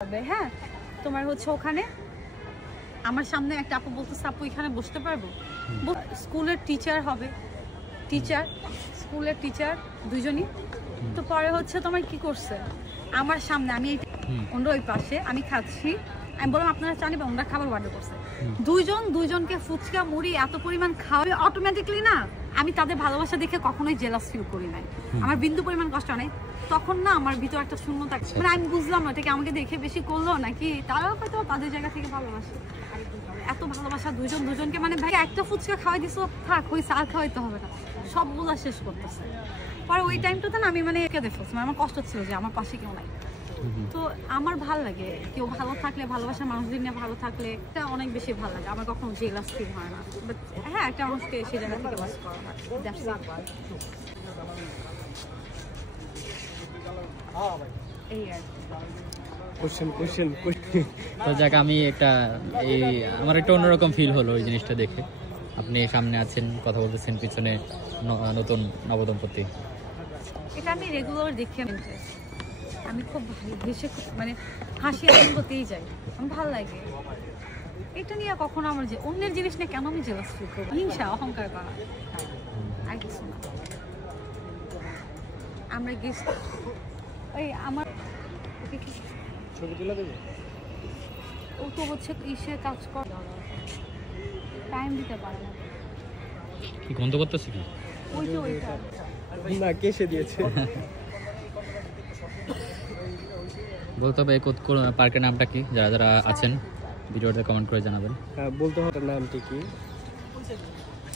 হ্যাঁ তোমার হচ্ছে ওখানে আমার সামনে একটা আপু বলতেছে আপু এখানে বসতে পারবো স্কুলের টিচার হবে স্কুলের টিচার দুইজনই তো পরে হচ্ছে তোমার কি করছে আমার সামনে আমি ওনার ওই পাশে আমি খাচ্ছি আমি বললাম আপনারা জানেন ওনারা খাবার অর্ডার করছে দুইজনকে ফুচকা মুড়ি এত পরিমাণ খাওয়াবে অটোমেটিকলি না আমি তাদের ভালোবাসা দেখে কখনোই জেলাস ফিল করি নাই আমার বিন্দু পরিমাণ কষ্ট নেই তখন না আমার ভিতর একটা শূন্যতা মানে আমি বুঝলাম না এটা কি আমাকে দেখে বেশি করলো নাকি তারাও হয়তো তাদের জায়গা থেকে ভালোবাসে এত ভালোবাসা দুজনকে মানে ভাই একটা ফুচকা খাওয়াই দিছো থাক ওই সার খাওয়াইতে হবে না সবগুলা শেষ করতেছে পরে ওই টাইমটাতে না আমি মানে কেঁদে ফেলছি আমার কষ্ট ছিল যে আমার পাশে কেউ নাই তো আমার ভাল লাগে কেউ ভালো থাকলে ভালোবাসার মানুষদের নিয়ে ভালো থাকলে এটা অনেক বেশি ভালো লাগে আমার কখনো জেলাস ফিল হয় না বাট হ্যাঁ একটা মানুষকে সেই জায়গা থেকে বাস করা হয় এই আর তো যাক আমি একটা আমার একটা অন্যরকম ফিল হলো ওই জিনিসটা দেখে আপনি সামনে আছেন কথা বলতেছেন পিছনে নতুন নবদম্পতি এটা আমি রেগুলার দেখি আমি খুব হেসে মানে হাসি আনন্দতেই যাই আমার ভালো লাগে এটা নিয়ে কখনো আমার যে অন্যের জিনিস নিয়ে কেন আমি জেলাস ফিল করবো হিংসা অহংকার করা আর কিছু না আমরা গেছি ওই আমার ছবি তুলে দেবে ও তো হচ্ছে ইসে কাজ করে টাইম দিতে পারে না কি গন্ধ করতেছে কি ওই তো ওইটা না কেসে দিয়েছে বলতে হবে পার্কের নামটা কি যারা যারা আছেন ভিডিওতে কমেন্ট করে জানাবেন বলতে হবে নামটি কি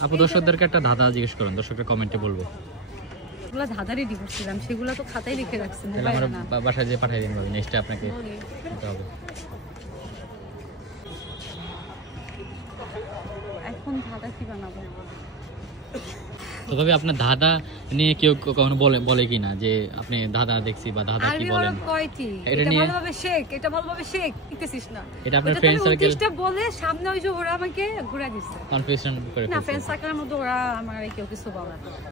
আপু দর্শকদেরকে একটা ধাঁধা জিজ্ঞেস করুন দর্শকরা কমেন্টে বলবো ওগুলো ধাঁধা রেডি করছিলাম সেগুলো তো খাতায় লিখে রাখছি তাহলে আমার বাসায় যে পাঠিয়ে দিন ভাবি নেক্সট আপনাকে দিতে হবে এখন ধাঁধা কি বানাবো তো তবে আপনার ধাঁধা নিয়ে কেউ কখনো বলে কি না যে আপনি ধাঁধা দেখছি বা ধাঁধা কি বলেন এটা ভালোভাবে শেখ এটা ভালোভাবে শেখ শিখতেছিস না এটা আপনার ফ্রেন্ড সার্কেলটা বলে সামনে ওই যে ওরা আমাকে ঘুরে দিচ্ছে কনফিউশন করে না ফ্রেন্ড সার্কেলের মধ্যে ওরা আমার কেউ কিছু বলে না